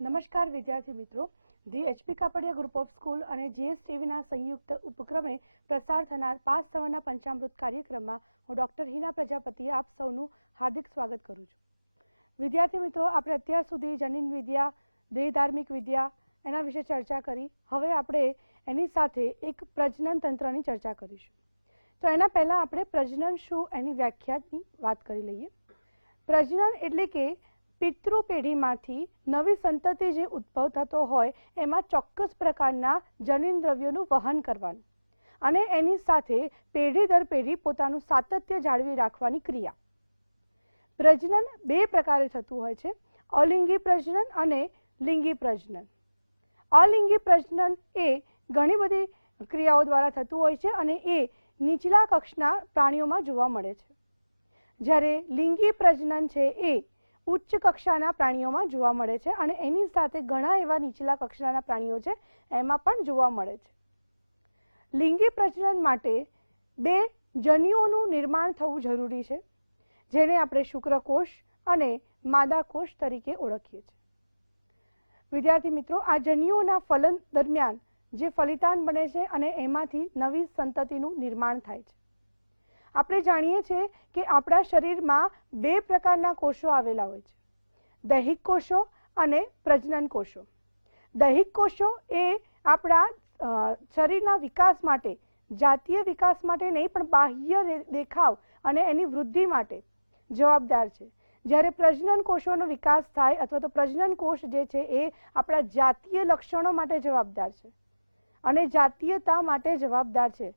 નમસ્કાર વિદ્યાર્થી મિત્રો, the HP Kapadia group of school અને જીએસટીવીના સંયુક્ત ઉપક્રમે પ્રસાર થનાર પાસ થવાના પંચામૃત કાર્યક્રમમાં હું ડૉક્ટર હિના પ્રજાપતિએ આપ સૌનું હાર્દિક સ્વાગત કરું છું. વિદ્યાર્થી મિત્રો, આપણે અત્યાર સુધી જનીન વિદ્યા, દેહ ધાર્મિક વિદ્યા એના વિશે ચર્ચા કરી. હવે આપણે એની સાથે એક પ્રજનન તંત્રની ચર્ચા કરીશું. તો એના પહેલાં આપણે પ્રજનન શું એની વ્યાખ્યાની વાત કરી લઈએ. પ્રજનન એટલે કે પિતૃ પેઢીમાંથી નવી સંતતિ જે ઉદ્ભવ થતો હોય એમાં ચોક્કસ પ્રકારના જનીન દ્રવ્યોનું વહન કરવાનું અને એની સાથે પેઢી દર પેઢી પોતાનું સાતત્ય જાળવી રાખવાની ક્રિયા. પ્રજનન બે પ્રકારે થતું હોય છે, અલિંગી પ્રજનન અને લિંગી પ્રજનન. અલિંગી પ્રજનન એ ઘણી બધી ક્રિયાઓ દ્વારા થતું હોય છે અને એ નીચલા કક્ષના પ્રાણીઓમાં જોવા મળે છે, જ્યારે લિંગી પ્રજનન છે એ ઉચ્ચ કક્ષાના પ્રાણીઓમાં જોવા મળે છે અને એની સાથે ઘણા એવા નીચલા કક્ષાના પ્રાણીઓ છે એમાં પણ જોવા મળે છે. લિંગી પ્રજનન માટે બે જન્યુઓનું નિર્માણ થવું જરૂરી છે, જેને આપણે શુક્રકોષ અને માદાકોષ તરીકે ઓળખીએ છીએ. વિદ્યાર્થી મિત્રો, આ જન્યુઓના ફલન દરમિયાન જે ફલિતાંડ બને છે અને એમાંથી નવી સંતતિનું નિર્માણ થાય છે. આપણે જાણીએ છીએ કે આપણા શરીરમાં બે પ્રકારના કોષો આવેલા હોય છે, દૈહિક કોષો અને પ્રજનન કોષો. દૈહિક કોષો એ આપણા શરીરના વિકાસ માટે, જાતીય વિકાસ માટે નહીં પણ બાહ્ય દેખાવ અને એની વૃદ્ધિ માટે જવાબદાર છે, જ્યારે પ્રજનન કોષોનો વિકાસ થાય અથવા તો પ્રજનન કોષ જે છે એ આપણા જાતીય લક્ષણો માટે જવાબદાર છે અને જાતીયતા માટે જવાબદાર છે,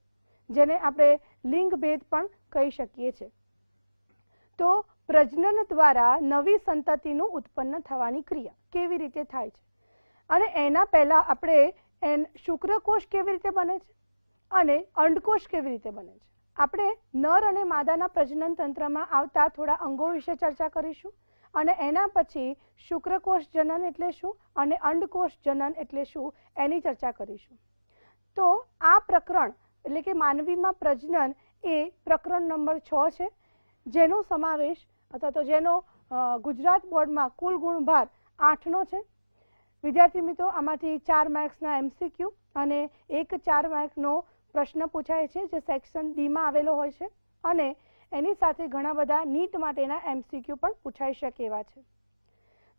જેને આપણે લિંગ ભેદ પણ કહી શકીએ છીએ. તો પ્રજનન દ્વારા નવી સંતતિનું ઉત્પન્ન થવાની ક્રિયા કેવી રીતે થાય છે અને એના પહેલા આપણે શુક્રકોષ કેવી રીતે બને છે અને અંડકોષ કેવી રીતે બને છે. આપણે નર અને માદાના પ્રજનન તંત્રમાં આવતા થોડા અંગો વિશે ચર્ચા કરીશું અને એના પછી શુક્રકોષ જનન એટલે શું અને અંડકોષ જનન એટલે શું એની ચર્ચા કરીશું. તો આ પ્રકરણ એટલે કે માનવીમાં પ્રજનન એ પ્રકરણ નંબર 6 છે, જેનો સમાવેશ અથવા તો જેનો ગુજરાત બોર્ડમાં કુલ ગુણભાર 8નો છે. વિદ્યાર્થી મિત્રો, આમાંથી 4 માર્ક્સના MCQ અને એક 4 માર્કનો પ્રશ્ન પૂછાય છે, જે સેક્શન ડીમાં આવેલો હોય છે અને એની સાથે ઘણા બધા નીટ માટેના MCQ પણ પૂછાઈ શકે એવા છે.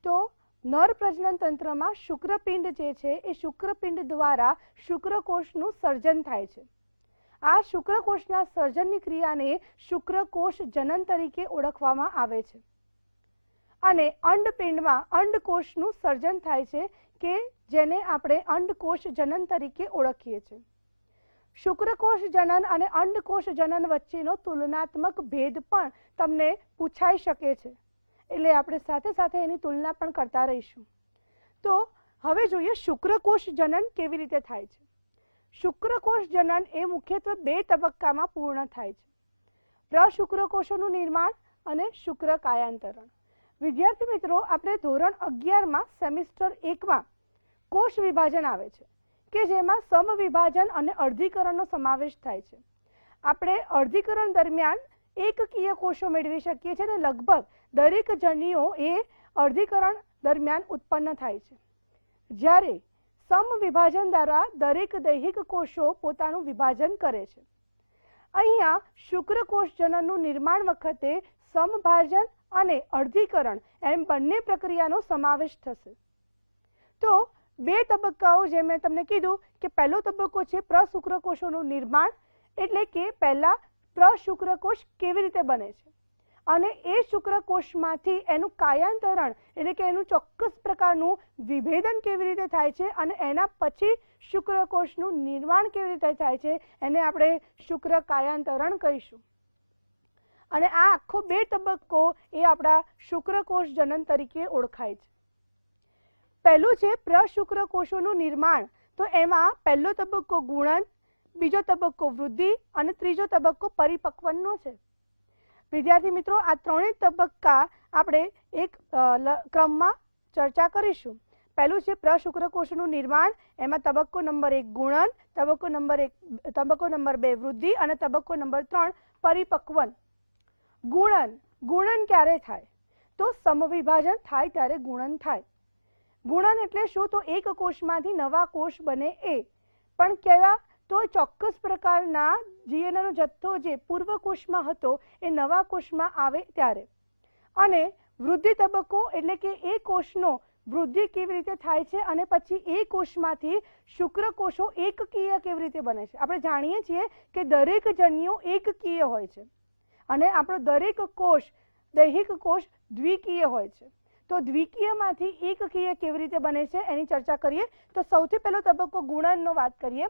તો નર પ્રજનન તંત્રમાં શુક્રપિંડ જે છે એ શુક્રપિંડ દ્વારા શુક્રકોષનું સર્જન થાય છે. આ શુક્રકોષના સર્જનની ક્રિયાને શુક્રકોષ જનન તરીકે ઓળખવામાં આવે છે અને અંડપિંડમાં અંડકોષનું સર્જન થાય છે કે જેને આપણે અંડકોષ જનન તરીકે ઓળખીએ છીએ. શુક્રકોષ જનન અને અંડકોષ જનન વચ્ચેનો તુલનાત્મક ભેદ પણ તમને પૂછાઈ શકે છે, એટલે આપણે સાથે સાથે એની તુલના પણ કરતા રહીશું. તો હવે જોઈએ શુક્રકોષ જનન કેવી રીતે થાય છે. શુક્રકોષ જનન એ મુખ્યત્વે બે તબક્કામાં પૂર્ણ થાય છે, પ્રશુક્રકોષોનું નિર્માણ અને શુક્રકાયાંતરણ. વિદ્યાર્થી મિત્રો, આપણે ધોરણ 11માં સેમિસ્ટર 1માં કોષ વિભાજન આવે છે કે જેમાં સમવિભાજન અને અર્ધીકરણનો સમાવેશ થાય છે. આપણે અર્ધીકરણ દરમિયાન એકકીય કોષો મેળવી શકીએ છીએ અને લગભગ દરેક જન્યુઓ એ અર્ધીકરણ દરમિયાન ઉત્પન્ન થાય છે, જ્યારે સમવિભાજન દ્વારા દરેક દૈહિક કોષો પોતાનું વિભાજન કરે છે. અહીંયા શુક્રકોષ જનનનું નિર્માણ વખતે સમભાજન અને અર્ધીકરણ એમ બંને પ્રક્રિયાનો સમાવેશ થશે. તો બે તબક્કાઓ, જે મેં તમને કીધું કે પહેલો તબક્કો છે પ્રશુક્રકોષોનું નિર્માણ, એટલે કે પહેલા પ્રશુક્રકોષ કેવી રીતે બને છે અને એ શુક્રકોષમાંથી એનું કાયાંતરણ એટલે કે એનું ચોક્કસ પ્રકારનું વિભેદન કેવી રીતે થાય છે અને એના પછી શુક્રકોષનું નિર્માણ કેવી રીતે થાય છે, એને આપણે શુક્રકાયાંતરણ કહીશું. અને આ આખો બે તબક્કો એ આપણા શુક્રકોષ જનન તરીકે ઓળખાય છે. પહેલું છે પ્રશુક્રકોષોનું નિર્માણ. તો એમાં પહેલો તબક્કો ગુણન, બીજો તબક્કો વૃદ્ધિ અને ત્રીજો તબક્કો પરિપક્વનનો છે. વિદ્યાર્થી મિત્રો, આ ત્રણેય તબક્કા આપણે એક ક્રમમાં ચર્ચા કરીશું. પહેલું છે પ્રશુક્રકોષોનું નિર્માણ, એમાં તબક્કો નંબર 1 ગુણન, તબક્કો નંબર 2 વૃદ્ધિ અને તબક્કો નંબર 3 પરિપક્વન. ગુણન ક્યારે થાય? તો સમવિભાજન થાય ત્યારે ગુણન થાય. ગુણન એટલે શું? તો એક કોષમાંથી નવા કોષ બને એ, પણ કેવા? તો ચોક્કસ પ્રકારના જીએનએનો જથ્થો જે પૂર્વ કોષમાં હતો એ નવા કોષમાં આવે ત્યારે. અને વૃદ્ધિ તબક્કો એટલે કે એ કોષનો વૃદ્ધિ કેવી રીતે થાય છે અને પછી એ કોષમાંથી શુક્રકોષો એકકીય કેવી રીતે બને છે. આપણે જાણીએ છીએ કે દરેક જન્યુઓ એકકીય હોય છે અને આપણો દરેક કોષ, દૈહિક કોષ દ્વિકીય હોય છે. તો દ્વિકીયમાંથી એકકીય કેવી રીતે બને છે એની ચર્ચા કરીએ. તો સૌથી પહેલો તબક્કો ગુણનનો વાત કરીએ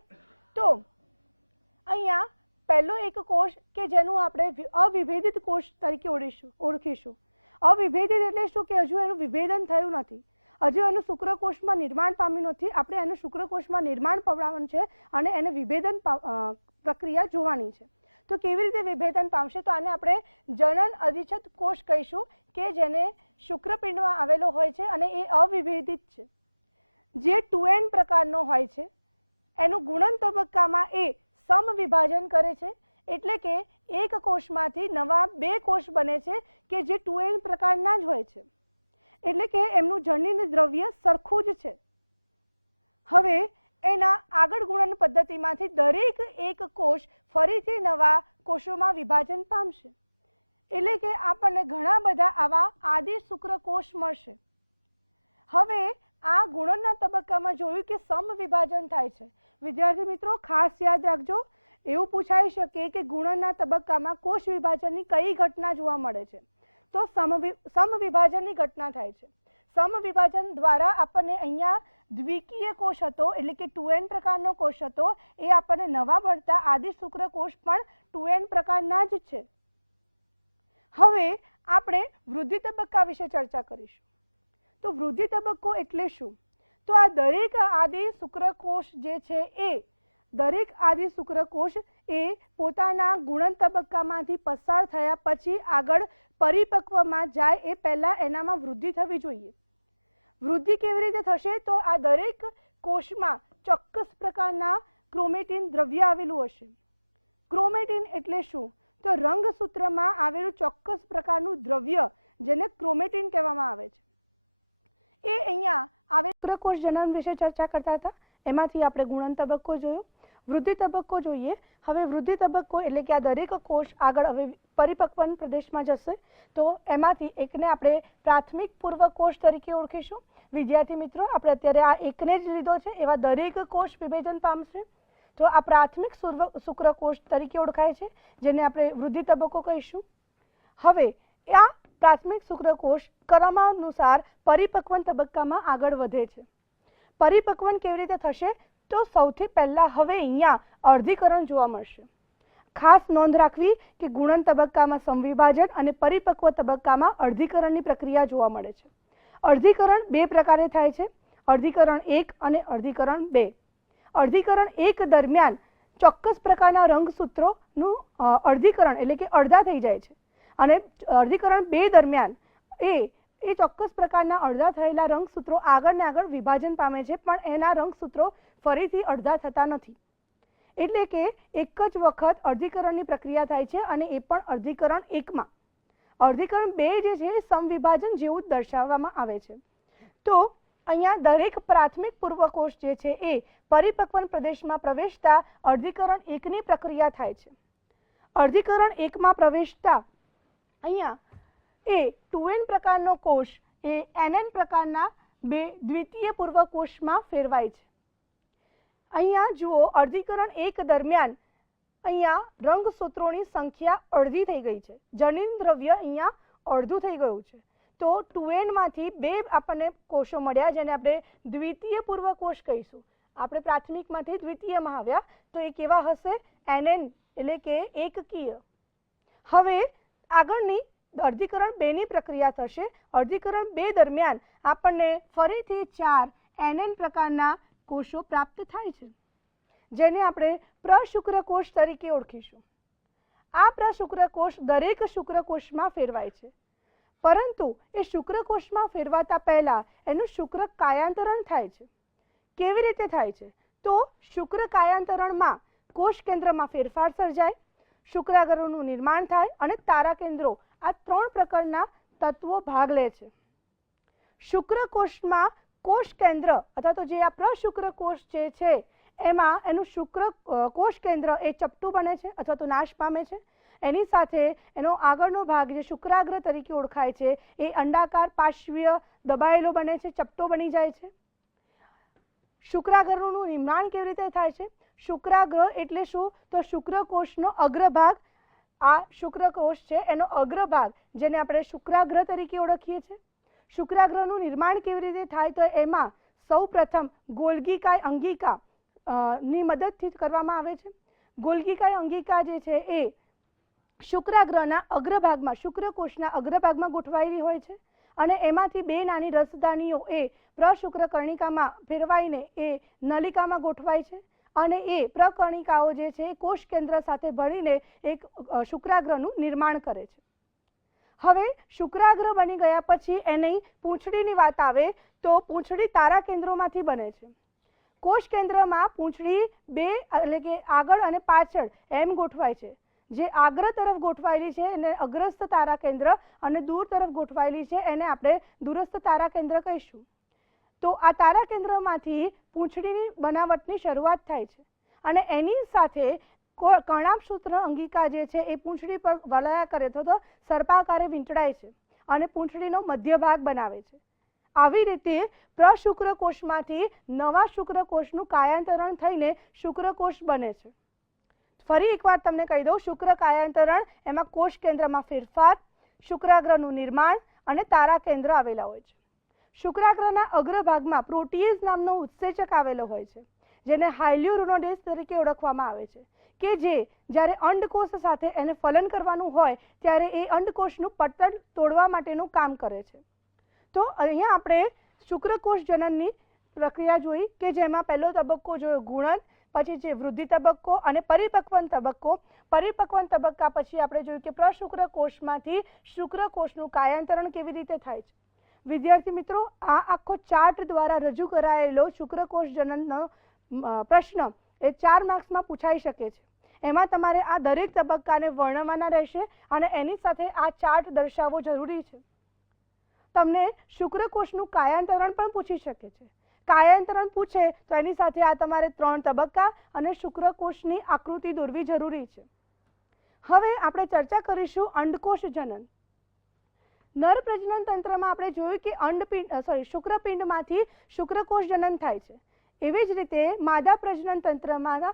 તો અહીંયા પહેલો એક કોષ કે જેનું આપણે અવિભેદિત કોષ તરીકે ઓળખીશું. અવિભેદિત એટલે શું? કે હજુ એનું વિભેદન થયું નથી, હજુ એનું શુક્રકોષમાં નિર્માણ પામ્યું નથી. આપણે એનું શુક્રકોષમાં નિર્માણ પામવાનું છે અને એને વિભેદન પ્રક્રિયા જોવાની છે. તો કેવી રીતે વિભેદન પામશે? તો આને આપણે જનન અધિચ્છદ કોષ કહીશું કે જેને શુક્રપિંડમાં આવેલો હોય છે અને એ અવિભેદિત છે, જે 2n પ્રકારનો હોય છે. એનું ગુણન તબક્કામાં એ સમવિભાજન કરે છે, એટલે કે એક કોષમાંથી નવા 2 કોષ બને છે કે જે 2n પ્રકારના જ હોય છે, એટલે કે એમનું જનીન દ્રવ્ય સરખું જ છે. હવે એના આગળ ગુણન પદ્ધતિમાંથી દરેક એક કોષ ફરીથી નવા કોષોમાં વિભાજન પામશે, એટલે કે આપણને ઘણા બધા આવા આદિ શુક્રકોષ મળશે. હવે આ ગુણનના તબક્કામાં જોયું કે સમવિભાજન થાય છે. વિદ્યાર્થી મિત્રો ખાસ યાદ રાખજો, એવું પૂછાઈ શકે કે ગુણનના તબક્કામાં કોષ વિભાજનની કઈ ઘટના જોવા મળે છે? તો સમવિભાજનની ઘટના થાય છે. સમવિભાજન દ્વારા આપણને અહીંયા દ્વિકીય કોષ હતો એટલે કે 2n પ્રકારનો કોષ હતો, એ આપણને નવા મળતા આદિ શુક્રકોષ પણ 2n પ્રકારના જ છે. હવે આપણે વૃદ્ધિ તબક્કા વિશે ચર્ચા કરીશું. તો વૃદ્ધિ તબક્કો એટલે શું? તો આ દરેક આદિ શુક્રકોષ જે છે એ દરેક આદિ શુક્રકોષ એ પોતાના ગુણન તબક્કામાંથી પસાર થયા પછી આગળ પરિપક્વમાં જાય એ પહેલા એનામાં વૃદ્ધિ થવી જોઈએ. વૃદ્ધિ કેવી રીતે થશે? તો આ દરેક કોષમાં ચોક્કસ પ્રકારના ક્રોમેટિન દ્રવ્ય આવેલું હશે. ક્રોમેટિન એટલે શું? તો રંગસૂત્રમાં આવેલું ચોક્કસ પ્રકારનું દ્રવ્ય જેને ક્રોમેટિન કહેવામાં આવે છે. એ અહીંયા આવે. શુક્રકોષ જનન વિશે ચર્ચા કરતા હતા, એમાંથી આપણે ગુણન તબક્કો જોયો. વૃદ્ધિ તબક્કો જોઈએ. હવે વૃદ્ધિ તબક્કો એટલે કે આ દરેક કોષ આગળ હવે પરિપક્વન પ્રદેશમાં જશે. તો એમાંથી એકને આપણે પ્રાથમિક પૂર્વકોષ તરીકે ઓળખીશું. વિદ્યાર્થી મિત્રો આપણે અત્યારે આ એકને જ લીધો છે, એવા દરેક કોષ વિભાજન પામશે. તો આ પ્રાથમિક શુક્રકોષ તરીકે ઓળખાય છે, જેને આપણે વૃદ્ધિ તબક્કો કહીશું. હવે આ પ્રાથમિક શુક્રકોષ ક્રમાનુસાર પરિપક્વન તબક્કામાં આગળ વધે છે. પરિપક્વન કેવી રીતે થશે? તો સૌથી પહેલા હવે અહીંયા અર્ધીકરણ જોવા મળશે. ખાસ નોંધ રાખવી કે ગુણન તબક્કામાં સમવિભાજન અને પરિપક્વ તબક્કામાં અર્ધીકરણની પ્રક્રિયા જોવા મળે છે. અર્ધીકરણ 2 પ્રકારે થાય છે, અર્ધીકરણ 1 અને અર્ધીકરણ 2. અર્ધીકરણ 1 દરમિયાન ચોક્કસ પ્રકારના રંગસૂત્રોનું અર્ધીકરણ એટલે કે અડધા થઈ જાય છે અને અર્ધીકરણ 2 દરમિયાન એ ચોક્કસ પ્રકારના અડધા થયેલા રંગસૂત્રો આગળ ને આગળ વિભાજન પામે છે, પણ એના રંગસૂત્રો ફરીથી અડધા થતા નથી. એટલે કે એક જ વખત અર્ધીકરણની પ્રક્રિયા થાય છે અને એ પણ અર્ધીકરણ 1માં. અર્ધીકરણ 2 જે છે એ સમવિભાજન જેવું જ દર્શાવવામાં આવે છે. તો અહીંયા દરેક પ્રાથમિક પૂર્વકોષ જે છે એ પરિપક્વન પ્રદેશમાં પ્રવેશતા અર્ધીકરણ 1ની પ્રક્રિયા થાય છે. અર્ધીકરણ 1માં પ્રવેશતા અહીંયા એ 2n પ્રકારનો કોષ એ nn પ્રકારના દ્વિતીય પૂર્વકોષમાં ફેરવાય છે. અહીંયા જુઓ અર્ધીકરણ 1 દરમિયાન અહીંયા રંગસૂત્રોની સંખ્યા અડધી થઈ ગઈ છે. જનીન દ્રવ્ય અહીંયા અડધું થઈ ગયું છે. તો 2n માંથી 2 આપણને કોષો મળ્યા જેને આપણે દ્વિતીય પૂર્વકોષ કહીશું. આપણે પ્રાથમિકમાંથી દ્વિતીયમાં આવ્યા તો એ કેવા હશે? nn એટલે કે એકકીય. હવે આગળની અર્ધીકરણ 2ની પ્રક્રિયા થશે. અર્ધીકરણ 2 દરમિયાન આપણને ફરીથી 4 nn પ્રકારના કોષો પ્રાપ્ત થાય છે, જેને આપણે પ્રશુક્રકોષ તરીકે ઓળખીશું. આ પ્રશુક્રકોષ દરેક શુક્રકોષમાં ફેરવાય છે, પરંતુ એ શુક્રકોષમાં ફેરવાતા પહેલા એનું શુક્ર કાયાંતરણ થાય છે. કેવી રીતે થાય છે? તો શુક્ર કાયાંતરણમાં કોષ કેન્દ્રમાં ફેરફાર સર્જાય, શુક્રાગરોનું નિર્માણ થાય અને તારા કેન્દ્રો આ 3 પ્રકારના તત્વો ભાગ લે છે. શુક્રકોષમાં કોષ કેન્દ્ર અથવા તો જે આ પ્રશુક્ર કોષ જે છે એમાં એનું શુક્ર કોષ કેન્દ્ર એ ચપટું બને છે અથવા તો નાશ પામે છે. એની સાથે એનો આગળનો ભાગ જે શુક્રાગ્ર તરીકે ઓળખાય છે એ અંડાકાર પાર્શ્વીય દબાયેલો બને છે, ચપટો બની જાય છે. શુક્રાગ્રનું નિર્માણ કેવી રીતે થાય છે? શુક્રાગ્ર એટલે શું? તો શુક્રકોષનો અગ્રભાગ, આ શુક્રકોષ છે એનો અગ્રભાગ જેને આપણે શુક્રાગ્ર તરીકે ઓળખીએ છીએ. શુક્રાગ્રનું નિર્માણ કેવી રીતે થાય? તો એમાં સૌ પ્રથમ ગોલ્ગીકાય અંગિકા ની મદદથી કરવામાં આવે છે. ગોલ્ગીકાય અંગિકા જે છે એ શુક્રાગ્રના અગ્રભાગમાં, શુક્રકોષના અગ્રભાગમાં ગોઠવાયેલી હોય છે અને એમાંથી બે નાની રસદાનીઓ એ પ્રશુક્ર કર્ણિકામાં ફેરવાઈને એ નલિકામાં ગોઠવાય છે અને એ પ્રકર્ણિકાઓ જે છે એ કોષ કેન્દ્ર સાથે ભળીને એક શુક્રાગ્રનું નિર્માણ કરે છે. હવે શુક્રાગ્ર બની ગયા પછી એની પૂંછડીની વાત આવે તો પૂંછડી તારા કેન્દ્રોમાંથી બને છે. કોષ કેન્દ્રમાં પૂંછડી બે એટલે કે આગળ અને પાછળ એમ ગોઠવાય છે. જે આગ્ર તરફ ગોઠવાયેલી છે એને અગ્રસ્થ તારા કેન્દ્ર અને દૂર તરફ ગોઠવાયેલી છે એને આપણે દૂરસ્થ તારા કેન્દ્ર કહીશું. તો આ તારા કેન્દ્રમાંથી પૂંછડીની બનાવટની શરૂઆત થાય છે અને એની સાથે કર્ણાભસૂત્ર અંગિકા જે છે એ પૂંછડી પર વલયા કરે તો સર્પાકારે વીંટળાય છે અને પૂંછડીનો મધ્ય ભાગ બનાવે છે. આવી રીતે પ્રશુક્રકોષમાંથી નવા શુક્રકોષનું કાયાંતરણ થઈને શુક્રકોષ બને છે. ફરી એકવાર તમને કહી દઉં, શુક્ર કાયાંતરણ એમાં કોષ કેન્દ્રમાં ફેરફાર, શુક્રાગ્રનું નિર્માણ અને તારા કેન્દ્ર આવેલા હોય છે. શુક્રાગ્રના અગ્રભાગમાં પ્રોટીએઝ નામનો ઉત્સેચક આવેલો હોય છે જેને હાયલ્યુરોનોડેઝ તરીકે ઓળખવામાં આવે છે કે જે જ્યારે અંડકોષ સાથે એને ફલન કરવાનું હોય ત્યારે એ અંડકોષનું પટલ તોડવા માટેનું કામ કરે છે. તો અહીંયા આપણે શુક્રકોષ જનનની પ્રક્રિયા જોઈ કે જેમાં પહેલો તબક્કો જોયો ગુણન, પછી છે વૃદ્ધિ તબક્કો અને પરિપક્વન તબક્કો. પરિપક્વન તબક્કા પછી આપણે જોયું કે પ્રશુક્રકોષમાંથી શુક્રકોષનું કાયાંતરણ કેવી રીતે થાય છે. વિદ્યાર્થી મિત્રો, આ આખો ચાર્ટ દ્વારા રજૂ કરાયેલો શુક્રકોષ જનનનો પ્રશ્ન એ 4 માર્ક્સમાં પૂછાઈ શકે છે. એમાં તમારે આ દરેક તબક્કાને વર્ણવવાના રહેશે અને એની સાથે આ ચાર્ટ દર્શાવવો જરૂરી છે. તમને શુક્રકોષનું કાયાંતરણ પણ પૂછી શકે છે. કાયાંતરણ પૂછે તો એની સાથે આ તમારે 3 તબક્કા અને શુક્રકોષની આકૃતિ દોરવી જરૂરી છે. હવે આપણે ચર્ચા કરીશું અંડકોષ જનન. નર પ્રજનન તંત્રમાં આપણે જોયું કે શુક્રપિંડમાંથી શુક્રકોષ જનન થાય છે. એવી જ રીતે માદા પ્રજનન તંત્રમાં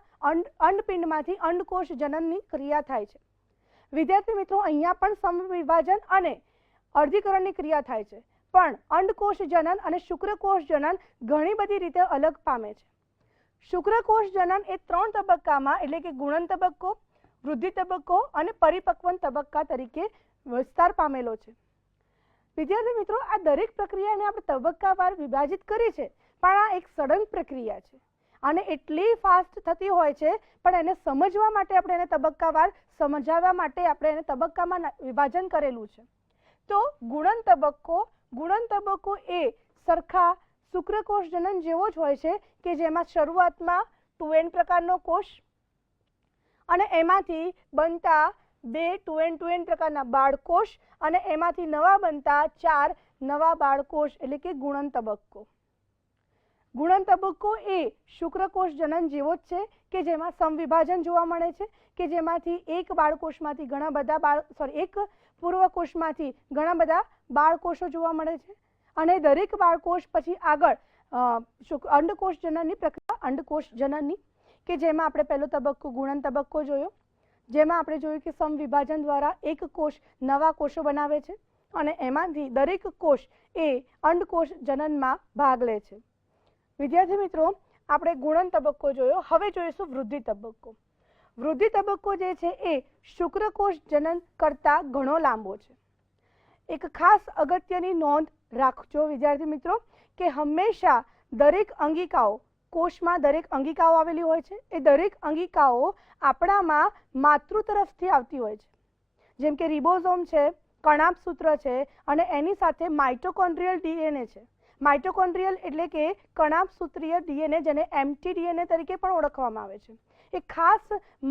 અંડપિંડમાંથી અંડકોષ જનનની ક્રિયા થાય છે. વિદ્યાર્થી મિત્રો, અહીંયા પણ સમવિભાજન અને અર્ધીકરણની ક્રિયા થાય છે, પણ અંડકોષ જનન અને શુક્રકોષ જનન ઘણી બધી રીતે અલગ પામે છે. શુક્રકોષ જનન એ 3 તબક્કામાં એટલે કે ગુણન તબક્કો, વૃદ્ધિ તબક્કો અને પરિપક્વન તબક્કા તરીકે વિસ્તાર પામેલો છે. વિદ્યાર્થી મિત્રો, આ દરેક પ્રક્રિયાને આપણે તબક્કાવાર વિભાજિત કરી છે, પણ આ એક સળંગ પ્રક્રિયા છે અને એટલી ફાસ્ટ થતી હોય છે, પણ એને સમજવા માટે આપણે એને તબક્કાવાર સમજાવવા માટે આપણે એને તબક્કામાં વિભાજન કરેલું છે. તો ગુણન તબક્કો એ સરખા શુક્રકોષ જનન જેવો જ હોય છે કે જેમાં શરૂઆતમાં 2n પ્રકારનો કોષ અને એમાંથી બનતા 2 2n પ્રકારના બાળકોષ અને એમાંથી નવા બનતા 4 નવા બાળકોષ એટલે કે ગુણન તબક્કો. ગુણન તબક્કો એ શુક્રકોષ જનન જેવો જ છે કે જેમાં સમવિભાજન જોવા મળે છે કે જેમાંથી એક બાળકોષમાંથી ઘણા બધા એક પૂર્વકોષમાંથી ઘણા બધા બાળકોષો જોવા મળે છે અને દરેક બાળકોષ પછી આગળ અંડકોષ જનનની પ્રક્રિયા અંડકોષ જનનની કે જેમાં આપણે પહેલો તબક્કો ગુણન તબક્કો જોયો, જેમાં આપણે જોયું કે સમવિભાજન દ્વારા એક કોષ નવા કોષો બનાવે છે અને એમાંથી દરેક કોષ એ અંડકોષ જનનમાં ભાગ લે છે. વિદ્યાર્થી મિત્રો, આપણે ગુણન તબક્કો જોયો. હવે જોઈશું વૃદ્ધિ તબક્કો. વૃદ્ધિ તબક્કો જે છે એ શુક્રકોષ જનન કરતા ઘણો લાંબો છે. એક ખાસ અગત્યની નોંધ રાખજો વિદ્યાર્થી મિત્રો કે હંમેશા દરેક અંગિકાઓ, કોષમાં દરેક અંગિકાઓ આવેલી હોય છે, એ દરેક અંગિકાઓ આપણામાં માતૃ તરફથી આવતી હોય છે. જેમ કે રિબોઝોમ છે, કર્ણાભસૂત્ર છે અને એની સાથે માઇટોકોન્ડ્રિયલ ડીએનએ છે. માઇટોકોન્ડ્રિયલ એટલે કે કર્ણાભસૂત્રીય ડીએનએ, જેને mtDNA તરીકે પણ ઓળખવામાં આવે છે, એ ખાસ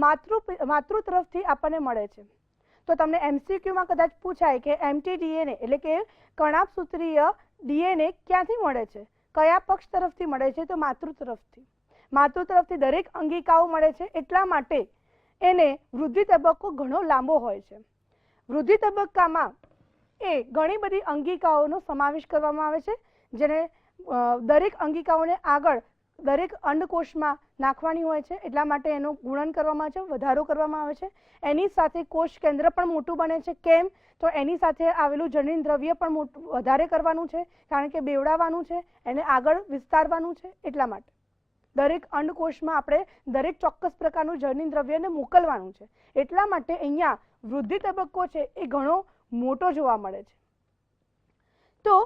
માતૃ તરફથી આપણને મળે છે. તો તમને MCQમાં કદાચ પૂછાય કે mtDNA એટલે કે કર્ણાભસૂત્રીય ડીએનએ ક્યાંથી મળે છે, કયા પક્ષ તરફથી મળે છે? તો માતૃ તરફથી. માતૃ તરફથી દરેક અંગિકાઓ મળે છે, એટલા માટે એને વૃદ્ધિ તબક્કો ઘણો લાંબો હોય છે. વૃદ્ધિ તબક્કામાં એ ઘણી બધી અંગિકાઓનો સમાવેશ કરવામાં આવે છે, જેને દરેક અંગિકાઓને આગળ દરેક અંડકોષમાં નાખવાની હોય છે, એટલા માટે એનું ગુણન કરવામાં આવે છે, વધારો કરવામાં આવે છે. એની સાથે કોષ કેન્દ્ર પણ મોટું બને છે. કેમ? તો એની સાથે આવેલું જનીન દ્રવ્ય પણ વધારે કરવાનું છે, કારણ કે બેવડાવવાનું છે, એને આગળ વિસ્તારવાનું છે. એટલા માટે દરેક અંડકોષમાં આપણે દરેક ચોક્કસ પ્રકારનું જનીન દ્રવ્યને મોકલવાનું છે. એટલા માટે અહીંયા વૃદ્ધિ તબક્કો છે એ ઘણો મોટો જોવા મળે છે. તો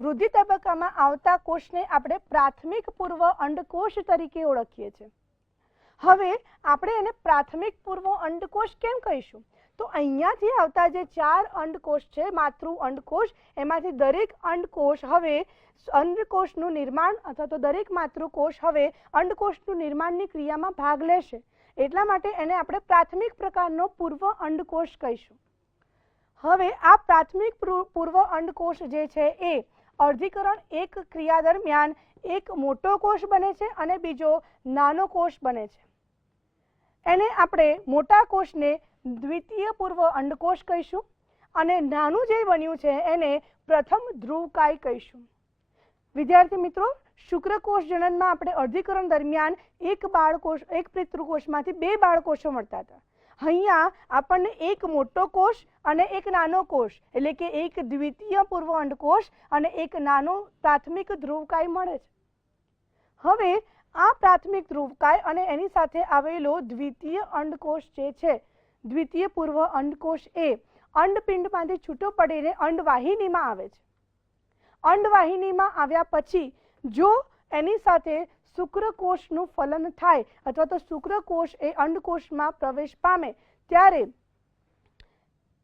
વૃદ્ધિ તબક્કામાં આવતા કોષને આપણે પ્રાથમિક પૂર્વ અંડકોષ તરીકે ઓળખીએ છીએ. હવે આપણે એને પ્રાથમિક પૂર્વ અંડકોષ કેમ કહીશું? તો અહીંયાથી આવતા જે 4 અંડકોષ છે, માતૃ અંડકોષ, એમાંથી દરેક અંડકોષ હવે અંડકોષનું નિર્માણ અથવા તો દરેક માતૃકોષ હવે અંડકોષનું નિર્માણની ક્રિયામાં ભાગ લેશે. એટલા માટે એને આપણે પ્રાથમિક પ્રકારનો પૂર્વ અંડકોષ કહીશું. હવે આ પ્રાથમિક પૂર્વ અંડકોષ જે છે એ અર્ધીકરણ એક ક્રિયા દરમિયાન એક મોટો કોષ બને છે અને બીજો નાનો કોષ બને છે. એને આપણે મોટા કોષને દ્વિતીય પૂર્વ અંડકોષ કહીશું અને નાનું જે બન્યું છે એને પ્રથમ ધ્રુવકાય કહીશું. વિદ્યાર્થી મિત્રો, શુક્રકોષ જનનમાં આપણે અર્ધીકરણ દરમિયાન એક પિતૃકોષમાંથી 2 બાળકોષો મળતા હતા. અહીંયા આપણને એક મોટો કોષ અને એક નાનો કોષ, એટલે કે એક દ્વિતીય પૂર્વ અંડકોષ અને એક નાનો પ્રાથમિક ધ્રુવકાય મળે છે. હવે આ પ્રાથમિક ધ્રુવકાય અને એની સાથે આવેલો દ્વિતીય અંડકોષ જે છે, દ્વિતીય પૂર્વ અંડકોષ એ અંડપિંડમાંથી છૂટો પડીને અંડવાહિનીમાં આવે છે. અંડવાહિનીમાં આવ્યા પછી જો એની સાથે શુક્રકોષનું ફલન થાય અથવા તો શુક્રકોષ એ અંડકોષમાં પ્રવેશ પામે ત્યારે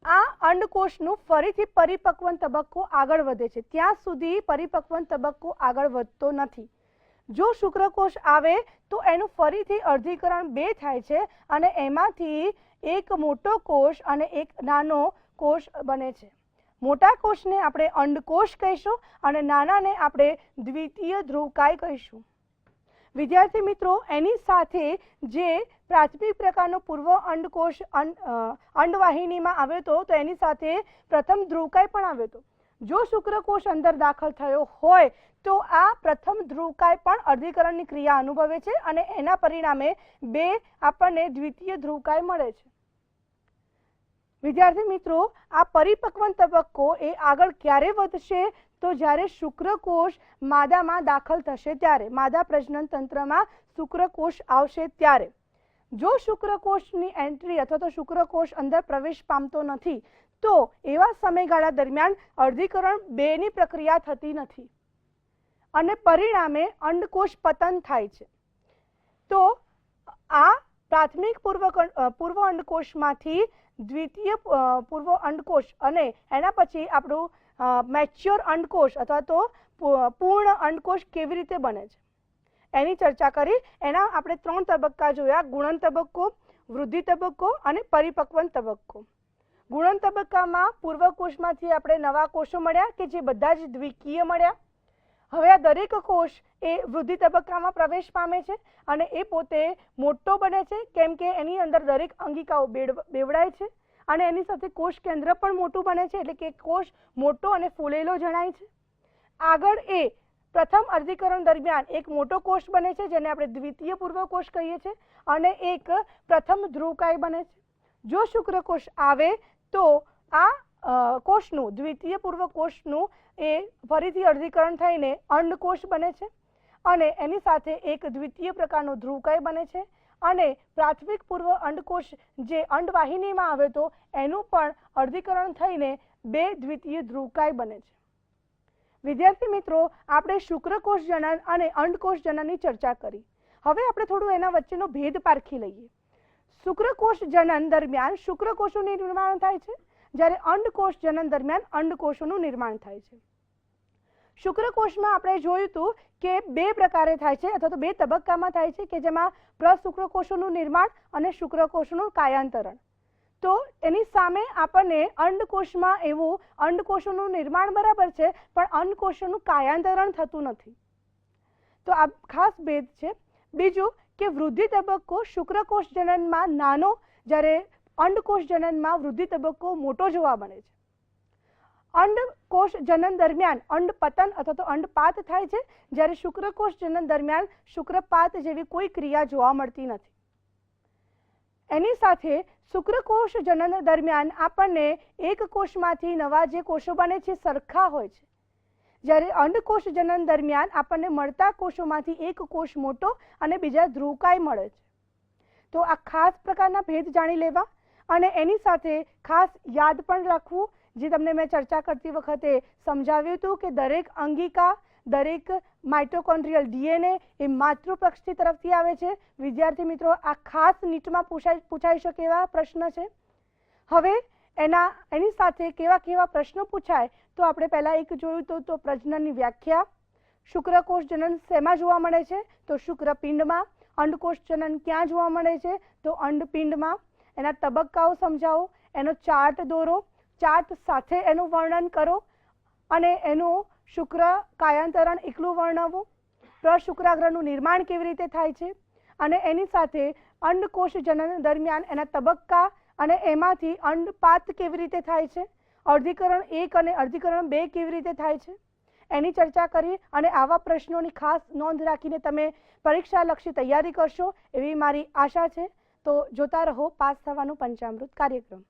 આ અંડકોષનું ફરીથી પરિપક્વન તબક્કો આગળ વધે છે. ત્યાં સુધી પરિપક્વન તબક્કો આગળ વધતો નથી. જો શુક્રકોષ આવે તો એનું ફરીથી અર્ધીકરણ 2 થાય છે અને એમાંથી એક મોટો કોષ અને એક નાનો કોષ બને છે. મોટા કોષને આપણે અંડકોષ કહીશું અને નાનાને આપણે દ્વિતીય ધ્રુવકાય કહીશું. વિદ્યાર્થી મિત્રો, એની સાથે જે પ્રાથમિક પ્રકારનો પૂર્વ અંડકોષ અંડવાહિનીમાં આવ્યો હતો તો એની સાથે પ્રથમ ધ્રુવકાય પણ આવ્યો હતો. જો શુક્રકોષ અંદર દાખલ થયો હોય તો આ પ્રથમ ધ્રુવકાય પણ અર્ધીકરણની ક્રિયા અનુભવે છે અને એના પરિણામે 2 આપણને દ્વિતીય ધ્રુવકાય મળે છે. વિદ્યાર્થી મિત્રો, આ પરિપક્વન તબક્કો એ આગળ ક્યારે વધશે? તો જ્યારે શુક્રકોષ માદામાં દાખલ થશે ત્યારે, માદા પ્રજનન તંત્રમાં શુક્રકોષ આવશે ત્યારે. જો શુક્રકોષની એન્ટ્રી અથવા તો શુક્રકોષ અંદર પ્રવેશ પામતો નથી તો એવા સમયગાળા દરમિયાન અર્ધીકરણ 2ની પ્રક્રિયા થતી નથી અને પરિણામે અંડકોષ પતન થાય છે. તો આ પ્રાથમિક પૂર્વ અંડકોષમાંથી દ્વિતીય પૂર્વ અંડકોષ અને એના પછી આપણું મેચ્યોર અંડકોષ અથવા તો પૂર્ણ અંડકોષ કેવી રીતે બને છે એની ચર્ચા કરી. એના આપણે 3 તબક્કા જોયા: ગુણન તબક્કો, વૃદ્ધિ તબક્કો અને પરિપક્વન તબક્કો. ગુણન તબક્કામાં પૂર્વકોષમાંથી આપણે નવા કોષો મળ્યા કે જે બધા જ દ્વિકીય મળ્યા. હવે આ દરેક કોષ એ વૃદ્ધિ તબક્કામાં પ્રવેશ પામે છે અને એ પોતે મોટો બને છે, કેમ કે એની અંદર દરેક અંગિકાઓ બેવડાય છે અને એની સાથે કોષ કેન્દ્ર પણ મોટું બને છે, એટલે કે કોષ મોટો અને ફૂલેલો જણાય છે. આગળ એ પ્રથમ અર્ધીકરણ દરમિયાન એક મોટો કોષ બને છે જેને આપણે દ્વિતીય પૂર્વ કોષ કહીએ છીએ અને એક પ્રથમ ધ્રુવકાય બને છે. જો શુક્રકોષ આવે તો આ કોષનું દ્વિતીય પૂર્વ કોષનું એ ફરીથી અર્ધીકરણ થઈને અંડકોષ બને છે અને એની સાથે એક દ્વિતીય પ્રકારનો ધ્રુવકાય બને છે અને પ્રાથમિક પૂર્વ અંડકોષ જે અંડવાહિનીમાં આવે તો એનું પણ અર્ધીકરણ થઈને 2 દ્વિતીય ધ્રુવકાય બને છે. વિદ્યાર્થી મિત્રો, આપણે શુક્રકોષ જનન અને અંડકોષ જનનની ચર્ચા કરી. હવે આપણે થોડું એના વચ્ચેનો ભેદ પારખી લઈએ. શુક્રકોષ જનન દરમિયાન શુક્રકોષોનું નિર્માણ થાય છે, જ્યારે અંડકોષ જનન દરમિયાન અંડકોષોનું નિર્માણ થાય છે. શુક્રકોષમાં આપણે જોયું હતું કે 2 પ્રકારે થાય છે અથવા તો 2 તબક્કામાં થાય છે કે જેમાં પ્રશુક્રકોષોનું નિર્માણ અને શુક્રકોષોનું કાયાંતરણ. તો એની સામે આપણને અંડકોષમાં એવું અંડકોષોનું નિર્માણ બરાબર છે પણ અંડકોષોનું કાયાંતરણ થતું નથી. તો આ ખાસ ભેદ છે. બીજું કે વૃદ્ધિ તબક્કો શુક્રકોષ જનનમાં નાનો, જ્યારે અંડકોષ જનનમાં વૃદ્ધિ તબક્કો મોટો જોવા મળે છે. અંડકોષ જનન દરમિયાન અંડપતન અથવા તો અંડપાત થાય છે, જ્યારે શુક્રકોષ જનન દરમિયાન શુક્રપાત જેવી કોઈ ક્રિયા જોવા મળતી નથી. એની સાથે શુક્રકોષ જનન દરમિયાન આપણને એક કોષમાંથી નવા જે કોષો બને છે સરખા હોય છે, જ્યારે અંડકોષ જનન દરમિયાન આપણને મળતા કોષોમાંથી એક કોષ મોટો અને બીજા ધ્રુવકાય મળે છે. તો આ ખાસ પ્રકારના ભેદ જાણી લેવા અને એની સાથે ખાસ યાદ પણ રાખવું, જે તમને મેં ચર્ચા કરતી વખતે સમજાવ્યું હતું કે દરેક અંગિકા, દરેક માઇટોકોન્ડ્રિયલ ડીએનએ એ માતૃપક્ષથી તરફથી આવે છે. વિદ્યાર્થી મિત્રો, આ ખાસ નીટમાં પૂછાઈ શકે એવા પ્રશ્ન છે. હવે એની સાથે કેવા કેવા પ્રશ્નો પૂછાય તો આપણે પહેલા એક જોયું તો પ્રજનનની વ્યાખ્યા. શુક્રકોષ જનન શેમાં જોવા મળે છે? તો શુક્રપિંડમાં. અંડકોષ જનન ક્યાં જોવા મળે છે? તો અંડપિંડમાં. એના તબક્કાઓ સમજાવો, એનો ચાર્ટ દોરો, ચાર્ટ સાથે એનું વર્ણન કરો અને એનું શુક્ર કાયાંતરણ એકલું વર્ણવો. પ્રશુક્રાગ્રહનું નિર્માણ કેવી રીતે થાય છે અને એની સાથે અંડકોષ જનન દરમિયાન એના તબક્કા અને એમાંથી અંડપાત કેવી રીતે થાય છે, અર્ધીકરણ 1 અને અર્ધીકરણ 2 કેવી રીતે થાય છે, એની ચર્ચા કરી. અને આવા પ્રશ્નોની ખાસ નોંધ રાખીને તમે પરીક્ષાલક્ષી તૈયારી કરશો એવી મારી આશા છે. તો જોતા રહો પાસ થવાનું પંચામૃત કાર્યક્રમ.